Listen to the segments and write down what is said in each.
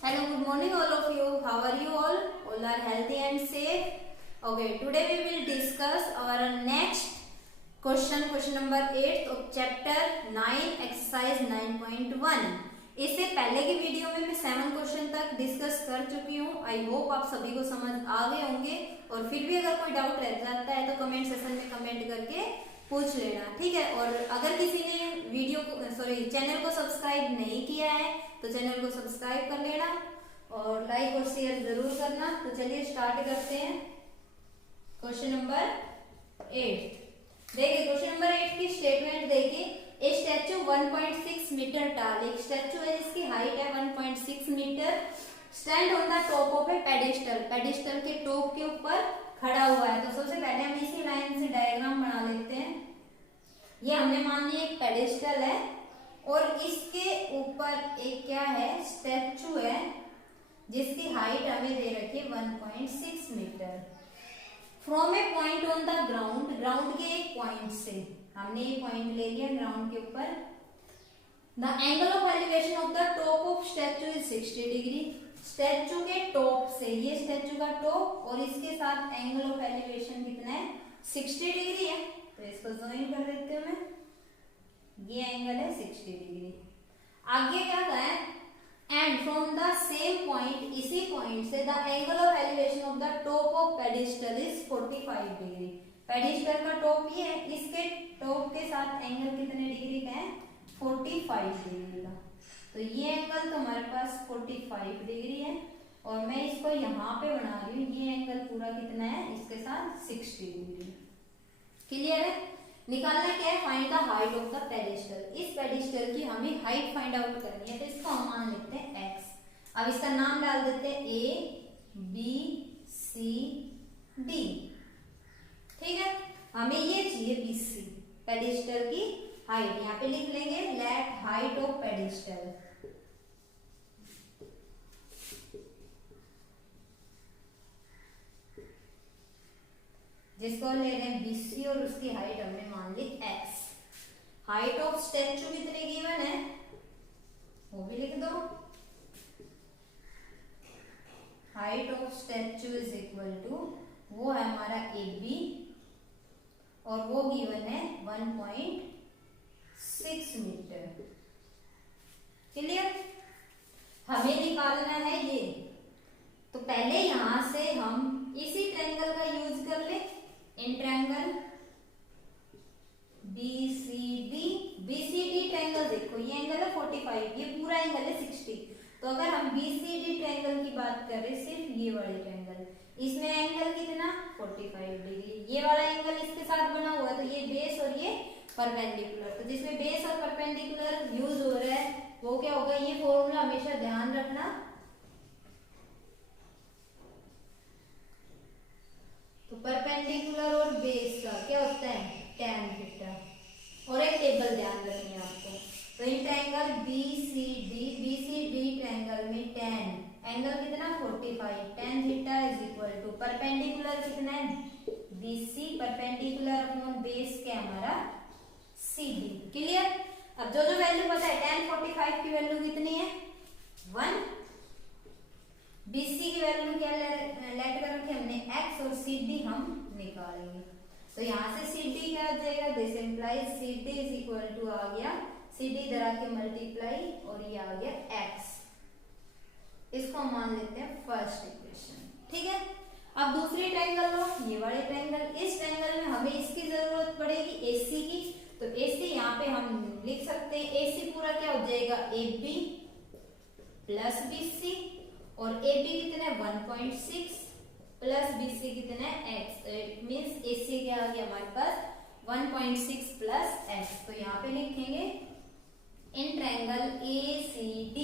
Hello, good morning all of you. How are you all? All are healthy and safe. Okay, today we will discuss our next question number 8 of chapter 9 exercise 9.1. इससे पहले की video में मैं 7 question तक discuss कर चुकी हूँ. I hope आप सभी को समझ आ गए होंगे और फिर भी अगर कोई डाउट रह जाता है तो कमेंट सेक्शन में कमेंट करके पूछ लेना, ठीक है. और अगर किसी ने वीडियो को चैनल को सब्सक्राइब नहीं किया है तो चैनल को सब्सक्राइब कर लेना और लाइक और शेयर जरूर करना. तो चलिए स्टार्ट करते हैं. क्वेश्चन नंबर 8 देखिए. क्वेश्चन नंबर 8 की स्टेटमेंट देखिए. ए स्टैचू 1.6 मीटर टाल, एक स्टैचू है जिसकी हाइट है 1.6 metre, stand on the top of a pedestal, pedestal के टॉप के ऊपर खड़ा हुआ है. तो सबसे पहले हम इसी लाइन से डायग्राम बना लेते हैं. ये हमने मान लिया एक पेडिस्टल है और इसके ऊपर एक क्या है, स्टैचू है जिसकी हाइट हमें दे रखी है 1.6 metre. From a point on the ground, ground के एक पॉइंट से हमने ये पॉइंट ले लिया ग्राउंड के ऊपर. The angle of elevation of the top of statue is 60 degree. Statue के टॉप से, ये स्टैचू का टॉप और इसके साथ एंगल ऑफ एलिवेशन कितना है, 60 डिग्री है. तो इसको ज्वाइन कर देते हैं मैं. ये एंगल है 60 डिग्री. आगे क्या है, and from the same point, इसी पॉइंट से the angle of elevation of the top of pedestal is 45 degree. Pedestal का टॉप ये है, इसके टॉप के साथ एंगल कितने डिग्री का है, 45 डिग्री का. तो ये एंगल तो हमारे पास 45 डिग्री है और मैं इसको यहाँ पे बना रही हूँ. ये एंगल पूरा कितना है, इसके साथ 60 डिग्री. क्लियर है. निकालना क्या है, find the height of the pedestal. इस पेडिस्टल की हमें हाइट फाइंड आउट करनी है. तो इसको हम मान लेते हैं x. अब इसका नाम डाल देते हैं A B C D. ठीक है, हमें ये चाहिए BC, पेडिस्टल की हाइट. यहाँ पे लिख लेंगे लेट हाइट ऑफ पेडिस्टल. जिसको ले रहे हैं BC और उसकी हाइट हमने मान ली x. हाइट ऑफ स्टैचू कितने गिवन है वो भी लिख दो. Height of statue is equal to, वो है हमारा AB और वो गिवन है 1.6 मीटर. क्लियर. हमें निकालना है ये. तो पहले यहां से हम इसी ट्रायंगल का यूज कर ले. इन ट्रायंगल BCD, BCD ट्रायंगल देखो ये एंगल है 45, ये पूरा एंगल है 60. तो अगर हम BCD ट्रायंगल की बात करें, सिर्फ ये वाले ट्रायंगल, इसमें एंगल कितना 45 डिग्री. ये वाला एंगल इसके साथ बना हुआ है तो ये बेस और ये परपेंडिकुलर. तो जिसमें बेस और परपेंडिकुलर यूज हो रहा है वो क्या होगा, ये फॉर्मूला हमेशा ध्यान रखना. तो परपेंडिकुलर और बेस का क्या होता है, tan थीटा. और एक टेबल ध्यान रखनी है आपको. तो इन ट्रायंगल BCD ट्रायंगल में tan एंगल कितना 45, tan theta is equal to perpendicular कितना है BC, परपेंडिकुलर अपॉन बेस क्या हमारा CD. क्लियर. अब जो वैल्यू पता है, tan 45 की वैल्यू कितनी है 1, BC की वैल्यू क्या लेट कर रखी हमने x और CD हम निकालेंगे. तो यहाँ से CD क्या आ जाएगा, this implies CD is equal to आ गया CD इधर आके मल्टीप्लाई और ये आ गया x. इसको हम मान लेते हैं फर्स्ट इक्वेशन. ठीक है. अब दूसरी ट्रायंगल लो, ये वाले ट्रायंगल. इस ट्रायंगल में हमें इसकी जरूरत पड़ेगी AC की. तो AC यहाँ पे हम लिख सकते हैं, AC पूरा क्या हो जाएगा AB प्लस BC और AB कितना है 1.6 प्लस BC कितना है x. इट मींस AC क्या आ गया हमारे पास 1.6 प्लस x. तो यहाँ पे लिखेंगे इन ट्रायंगल ACD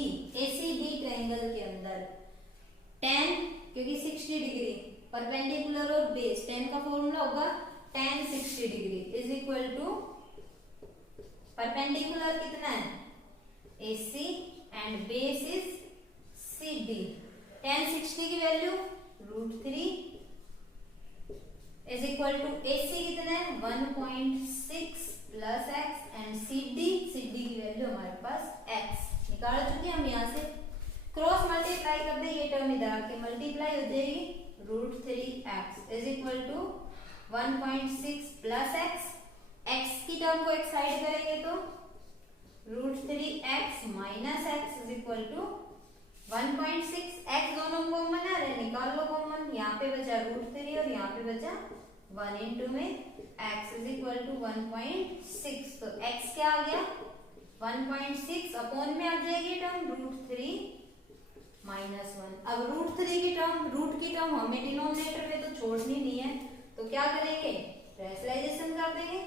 ट्रायंगल के अंदर tan, क्योंकि 60 डिग्री परपेंडिकुलर और बेस, tan का फॉर्मूला होगा tan 60 degree is equal to perpendicular कितना है AC and base is CD. tan 60 की value √3 is equal to AC कितना है 1.6 प्लस x एंड CD की वैल्यू हमारे पास x. निकाल चुके हम यहाँ से. क्रॉस मल्टीप्लाई इधर आके मल्टीप्लाई हो जाएगी, √3x is equal to 1.6 plus x की टर्म को एक साइड करेंगे तो √3x minus x is equal to 1.6, x दोनों कॉमन है, अरे निकाल लो कॉमन, यहाँ पे बचा √3 और यहाँ पे बचा 1 इंटू में x इज इक्वल टू 1.6, तो x क्या आ गया 1.6 अपॉन में आ जाएगी टर्म √3 माइनस 1। अब √3 की टर्म, रूट की टर्म हमें डिनोमिनेटर में तो छोड़नी नहीं है, तो क्या करेंगे रेशनलाइजेशन कर देंगे,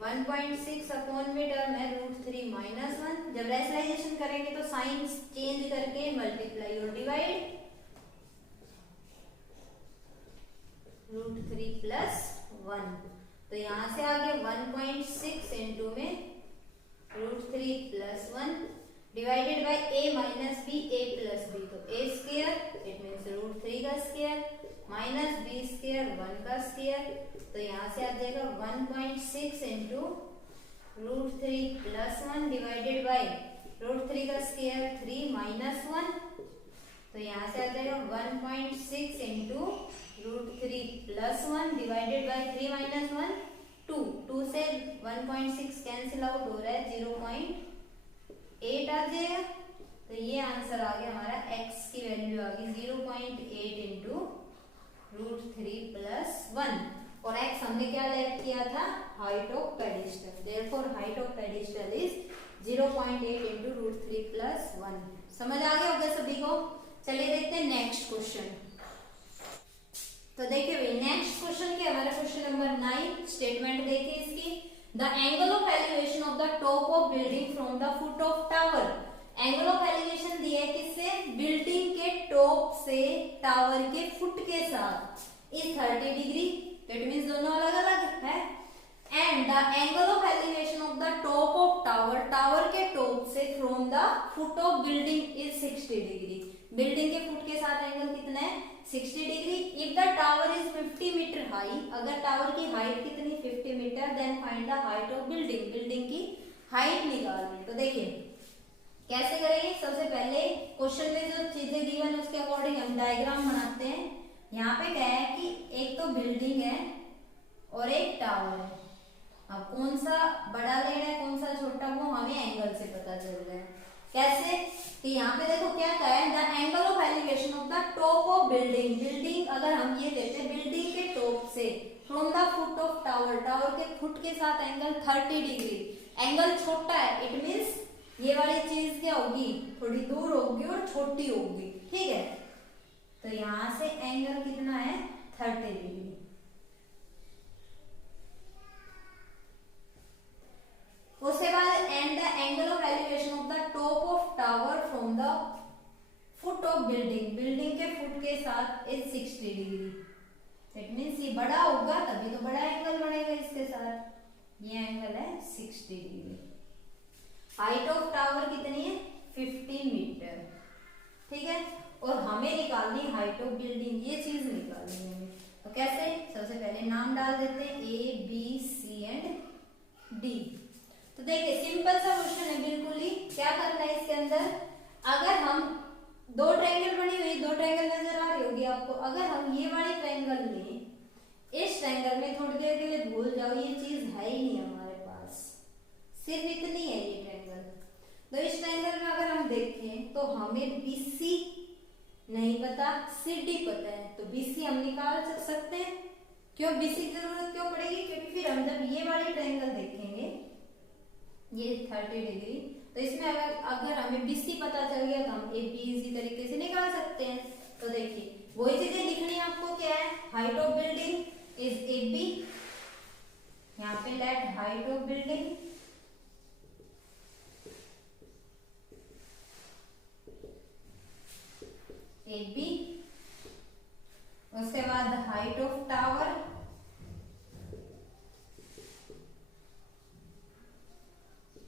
1.6 अपॉन में टर्म है √3 माइनस 1, जब रेशनलाइजेशन करेंगे तो साइन चेंज करके मल्टीप्लाई और डिवाइड, √3 प्लस 1, तो यहां से आ गया 1.6 इंटू में √3 plus 1 divided by a minus b, a plus b, तो a स्क्वायर इट मींस √3 का स्क्वायर माइनस b स्क्वायर 1 का स्क्वायर, तो यहाँ से आ जाएगा 1.6 इंटू √3 प्लस 1 डिवाइडेड बाय √3 का स्क्वायर 3 माइनस 1, तो यहाँ से आ जाएगा 1.6 into √3 plus 1 divided by 3 minus 1 2 से 1.6 कैंसिल आउट हो रहा है, 0.8 आ जाएगा, तो ये आंसर आ गया हमारा, x की वैल्यू आ गई 0.8 इंटू √3 प्लस 1, और x हमने क्या लेट किया था height of pedestal, therefore height of pedestal is 0.8 into √3 plus 1। समझ आ गया होगा सभी को। चलिए देखते हैं नेक्स्ट क्वेश्चन। तो देखिए भाई नेक्स्ट क्वेश्चन क्या, हमारा क्वेश्चन नंबर 9, स्टेटमेंट देखिए इसकी, the angle of elevation of the top of building from the foot of tower, angle of elevation दिया है किससे, बिल्डिंग के टॉप से टावर के फुट के साथ इज 30 डिग्री, दैट मींस दोनों अलग अलग है, and the angle of elevation of the top of tower, tower के टॉप से from the foot of building is 60 degree, building के फुट के साथ एंगल कितना है 60 degree. If the tower is 50 metre high, अगर टावर की हाइट कितनी 50 metre, then find the height of building, building की हाइट निकालनी है। तो देखिए कैसे करेंगे, सबसे पहले क्वेश्चन में जो चीजें गिवन है उसके अकॉर्डिंग हम डायग्राम बनाते हैं। यहाँ पे क्या है कि एक तो बिल्डिंग है और एक टावर है, अब कौन सा बड़ा लेना है कौन सा छोटा वो हमें एंगल से पता चल रहा है। कैसे कि यहाँ पे देखो क्या कहा है, the angle of elevation of the top of building, building अगर हम ये देते हैं बिल्डिंग के टॉप से from the foot of tower, tower के फुट के साथ एंगल 30 डिग्री, एंगल छोटा है, इट मींस ये वाली चीज क्या होगी थोड़ी दूर होगी और छोटी होगी, ठीक है, तो यहां से एंगल कितना है 30 डिग्री। उसके बाद and the angle of elevation of the top of tower from the foot of building, building के फुट के साथ इज 60 डिग्री, इट मींस ये बड़ा होगा तभी तो बड़ा एंगल बनेगा इसके साथ, ये एंगल है 60 डिग्री। हाइट ऑफ टावर कितनी है 50 मीटर, ठीक है, और हमें निकालनी हाइट ऑफ बिल्डिंग, ये चीज निकालनी है हमें। तो कैसे, सबसे पहले नाम डाल देते हैं A B C and D। तो देखिए सिंपल सा क्वेश्चन है बिल्कुल ही, क्या करना है इसके अंदर, अगर हम दो ट्रायंगल बनी हुई, दो ट्रायंगल नजर आ रही होगी आपको, अगर हम ये वाली ट्रायंगल लें, इस ट्रायंगल में थोड़ी देर के लिए भूल जाओ ये चीज है ही नहीं हमारे पास, सिर्फ इतनी है ये ट्रायंगल। तो इस ट्रायंगल में अगर हम देखें तो हमें BC नहीं पता, CD पता है, तो BC हम निकाल सकते हैं। क्यों BC की जरूरत क्यों पड़ेगी, क्योंकि फिर हम जब ये वाली ट्रायंगल देखेंगे ये 30 डिग्री, तो इसमें अगर हमें BC पता चल गया तो हम AB इसी तरीके से निकाल सकते हैं। तो देखिए वही चीजें लिखनी है आपको, क्या है height of building is AB, यहाँ पे let height of building AB, उसके बाद हाइट ऑफ टावर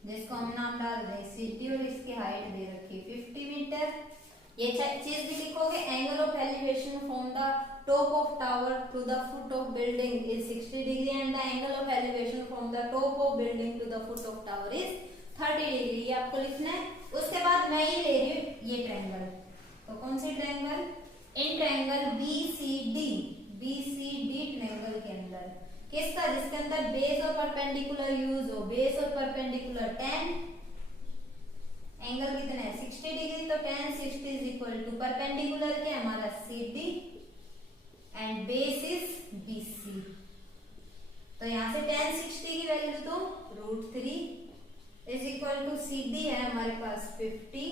जिसको हम नाम डाल रहे हैं CD और इसकी हाइट दे रखी 50 मीटर। ये चीज भी लिखोगे, angle of elevation from the top of tower to the foot of building is 60 degree and the angle of elevation from the top of building to the foot of tower is 30 degree, ये आपको लिखना है। उसके बाद मैं ये ले रही हूँ ये ट्रायंगल, तो कौन सी triangle in triangle BCD triangle के अंदर किसका, जिसके अंदर बेस और परपेंडिकुलर यूज हो, बेस और परपेंडिकुलर 10 एंगल कितना है 60 डिग्री, तो tan 60 is equal to perpendicular के हमारा CD and base is BC। तो यहां से tan 60 की वैल्यू तो √3 इज इक्वल टू CD है हमारे पास 50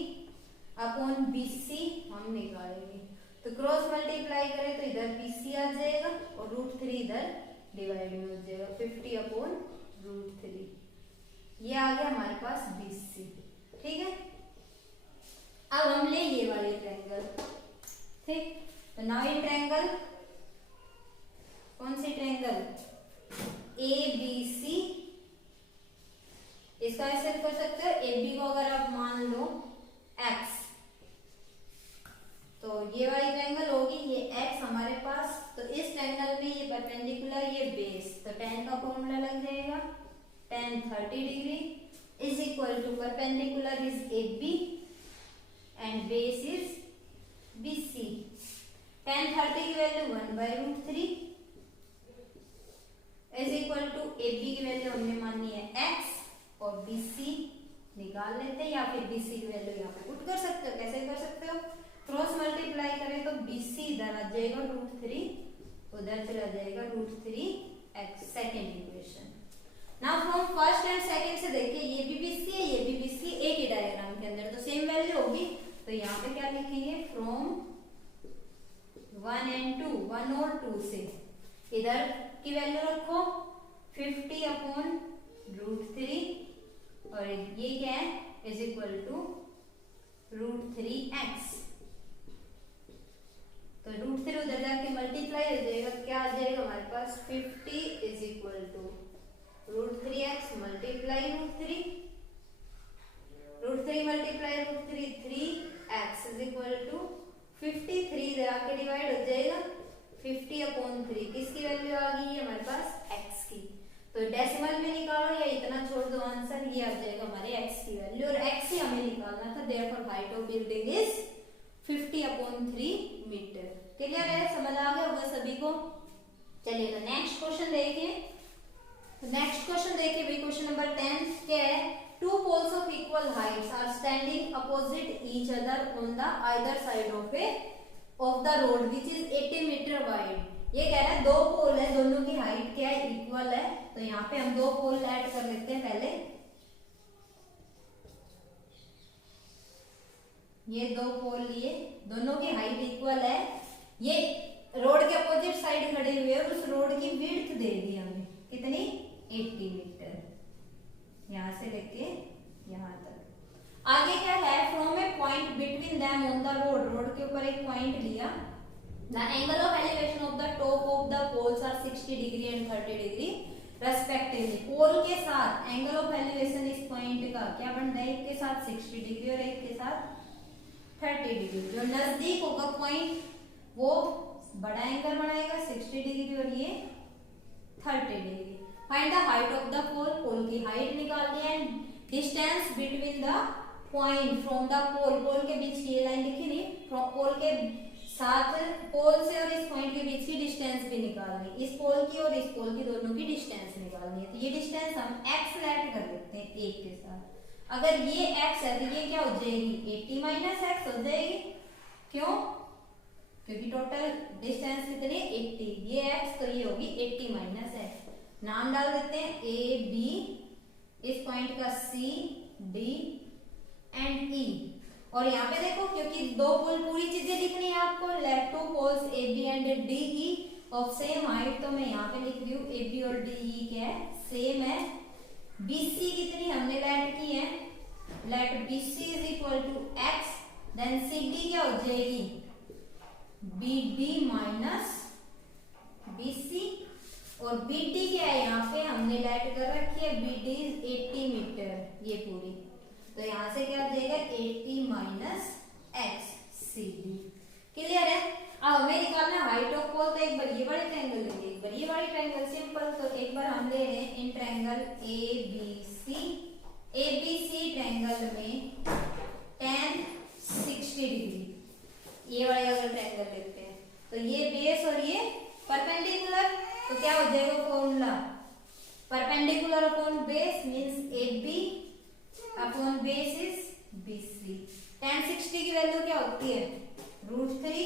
अपॉन BC हम निकालेंगे, तो क्रॉस मल्टीप्लाई करें तो इधर BC आ जाएगा और √3 इधर डिवाइड में हो जाएगा 50 अपॉन √3, ये आ गया हमारे पास BC। ठीक है, अब हम ले ये वाले ट्रायंगल, ठीक, तो नाउ ये ट्रायंगल कौन सी ट्रायंगल ABC, इसका ऐसे कर सकते हो AB को अगर आप मान लो X, तो ये वाली ट्रायंगल होगी ये X हमारे पास, तो इस ट्रायंगल में ये परपेंडिकुलर ये बेस, तो tan का फॉर्मूला लग जाएगा tan 30 degree is equal to perpendicular is AB and base is BC। tan 30 की value 1/√3 is equal to AB की वैल्यू हमने मानी है X और BC निकाल लेते हैं, या फिर BC की वैल्यू यहाँ पे पुट कर सकते हो, कैसे कर सकते हो, क्रॉस मल्टीप्लाई करें तो BC इधर आ जाएगा √3, उधर चला जाएगा √3x, second equation. Now from first and second से देखिए ये भी BC है ये भी BC, एक ही डायग्राम के अंदर तो सेम वैल्यू होगी, तो यहाँ पे क्या लिखेंगे फ्रॉम 1 and 2, 1 और 2 से इधर की वैल्यू रखो 50 अपॉन √3 और ये क्या है इज इक्वल टू √3x, तो √3 उधर जाके मल्टीप्लाई हो जाएगा, क्या आ जाएगा हमारे पास 50 is equal to √3x multiply √3 multiply √3 3x is equal to 53 इधर आके डिवाइड हो जाएगा 50 अपॉन 3, किसकी वैल्यू आ गई है हमारे पास x की, तो डेसिमल में निकालो या इतना छोड़ दो आंसर, ये आ जाएगा हमारे x की वैल्यू, और x ही हमें निकालना था, therefore height of building is 50 upon 3 metre. Clear है, समझ आ गया होगा सभी को। चलिए तो नेक्स्ट क्वेश्चन देखिए, नेक्स्ट क्वेश्चन देखिए भाई, क्वेश्चन नंबर 10 क्या है, two poles of equal heights are standing opposite each other on the either side of the road which is 80 metre wide. ये कह रहा है दो पोल है, दोनों की हाइट क्या है इक्वल है, तो यहाँ पे हम दो पोल ऐड कर लेते हैं पहले, ये दो पोल लिए, दोनों की हाइट इक्वल है, ये रोड के अपोजिट साइड खड़े हुए और उस रोड की विड्थ दे दी हमें कितनी 80 मीटर, यहां से लेके यहां तक। आगे क्या है, from a point between them on the road, road के ऊपर एक पॉइंट लिया, the angle of elevation of the top of the poles are 60 degree and 30 degree respectively. Pole के साथ एंगल ऑफ एलिवेशन इस पॉइंट का क्या बनता है, एक के साथ 60 डिग्री और एक के साथ 30 डिग्री, जो नजदीक होगा पॉइंट वो बड़ा एंगल बनाएगा 60 डिग्री और ये 30 degree. Find the height of the pole, pole की हाइट निकालनी है, distance between the point from the pole, pole के बीच ये लाइन लिखी नहीं, फ्रॉम पोल के साथ पोल से और इस पॉइंट के बीच की डिस्टेंस भी निकालनी, इस पोल की और इस पोल की दोनों की डिस्टेंस निकालनी है, तो ये डिस्टेंस हम x ऐड कर लेते हैं 1 के साथ। अगर ये x है तो ये क्या हो जाएगी 80 माइनस x हो जाएगी, क्यों, क्योंकि टोटल डिस्टेंस कितनी 80, ये x तो ये होगी 80 माइनस x। नाम डाल देते हैं a b, इस पॉइंट का c d एंड e, और यहाँ पे देखो क्योंकि दो पोल पूरी चीजें लिखनी है आपको, let two poles A B and D E of same height, तो मैं यहाँ पे लिख रही हूँ ए बी और डी ई क्या है सेम है। बी सी कितनी हमने लेट की है, let B C is equal to x, then C D क्या हो जाएगी B D minus B C, और बी डी क्या है यहाँ पे हमने लेट कर रखी है बी डी इज 80 मीटर ये पूरी, तो यहां से क्या हो जाएगा 80 minus x C D. Clear है, अब हमें निकालना हाइट ऑफ पोल, तो एक बार ये वाली ट्रायंगल लेंगे एक बार ये वाली ट्रायंगल, सिंपल, तो एक बार हम ले रहे हैं in triangle A B C triangle में tan 60 डिग्री, ये वाले अगर ट्रायंगल लेते हैं तो ये बेस और ये परपेंडिकुलर, तो क्या हो जाएगा formula, perpendicular upon base means AB upon base is BC। tan 60 की वैल्यू क्या होती है, √3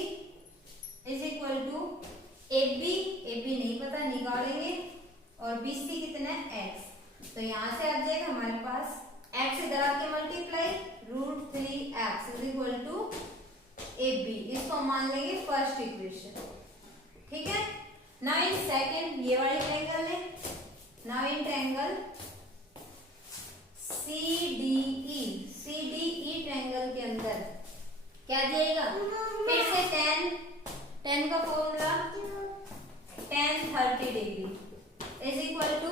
इज इक्वल टू AB नहीं पता निकालेंगे, और BC कितना है x, तो यहाँ से आ जाएगा हमारे पास x इधर आके multiply √3x is equal to AB, इसको मान लेंगे फर्स्ट इक्वेशन, ठीक है। नाउ इन सेकंड ये वाली ट्रायंगल है, now in triangle CDE triangle के अंदर क्या जाएगा, फिर से tan का formula tan 30 degree is equal to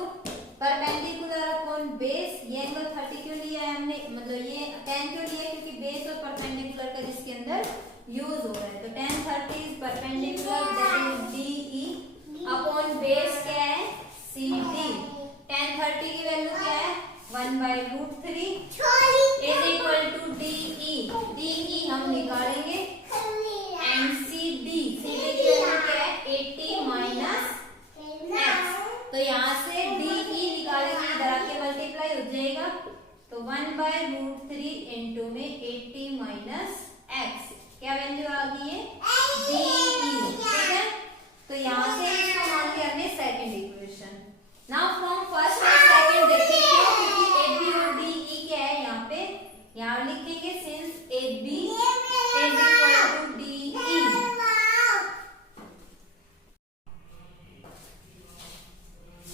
perpendicular upon base, ये एंगल 30 क्यों लिया है हमने, मतलब ये tan क्यों लिया है, क्योंकि बेस और परपेंडिकुलर का जिसके अंदर यूज हो रहा है, तो tan 30 is perpendicular that is DE upon base क्या है CD। tan 30 की वैल्यू क्या है 1/√3 इज इक्वल टू DE हम निकालेंगे एंड CD की वैल्यू क्या है 80 माइनस x, तो यहाँ से DE निकालेंगे, इधर आके मल्टीप्लाई हो जाएगा, तो 1/√3 इंटू में 80 माइनस x, क्या वैल्यू आ गई है DE, ठीक है। तो यहाँ से इसको मान लिया हमने second equation. Now from first और सेकंड देखिए क्यों, क्योंकि AB और DE क्या है यहाँ पे, यहाँ लिखेंगे since AB is equal to DE,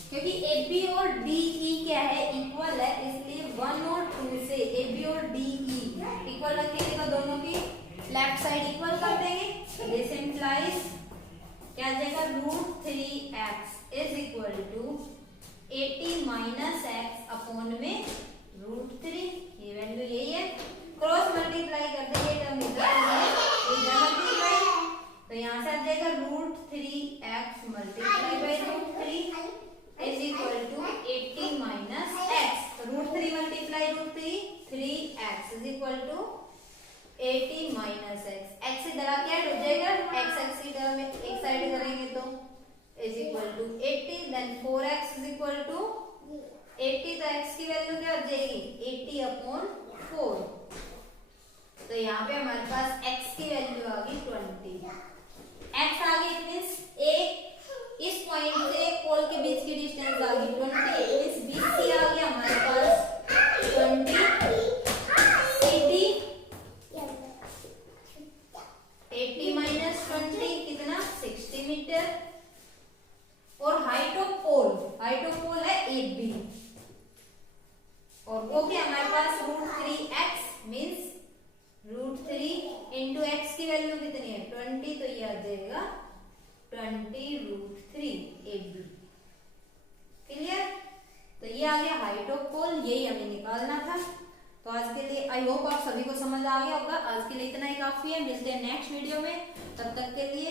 क्योंकि AB और DE क्या है इक्वल है, इसलिए 1 और 2 से AB और DE इक्वल रखेंगे, तो दोनों की लेफ्ट साइड इक्वल कर देंगे, दिस इंप्लाइज क्या आ जाएगा √3x is equal to 80 minus x upon में √3, ये वैल्यू यही है, क्रॉस मल्टीप्लाई कर देंगे टर्म इधर मल्टीप्लाई, तो यहाँ से आ जाएगा √3x multiply by √3 is equal to 80 minus x, तो √3 multiply √3 3x is equal to 80 minus x इधर आके ऐड हो जाएगा, x इधर में एक साइड करेंगे तो is equal to 80, then 4x is equal to 80, तो x की वैल्यू क्या हो जाएगी 80 अपॉन 4, तो यहाँ पे हमारे पास x की वैल्यू आ गई 20, x आ गई मींस इस पॉइंट से पोल के बीच की डिस्टेंस आ गई 20, इस BC आ गया हमारे पास 20, CD 80 माइनस 20 कितना 60 मीटर, और हाइट ऑफ पोल है 8B, और वो क्या हमारे पास √3x मींस √3 इंटू x की वैल्यू कितनी है 20, तो ये आ जाएगा 20√3 AB, क्लियर। तो ये आ गया हाइट ऑफ पोल, यही हमें निकालना था। तो आज के लिए आई होप आप सभी को समझ आ गया होगा, आज के लिए इतना ही काफी है, मिलते हैं नेक्स्ट वीडियो में, तब तक के लिए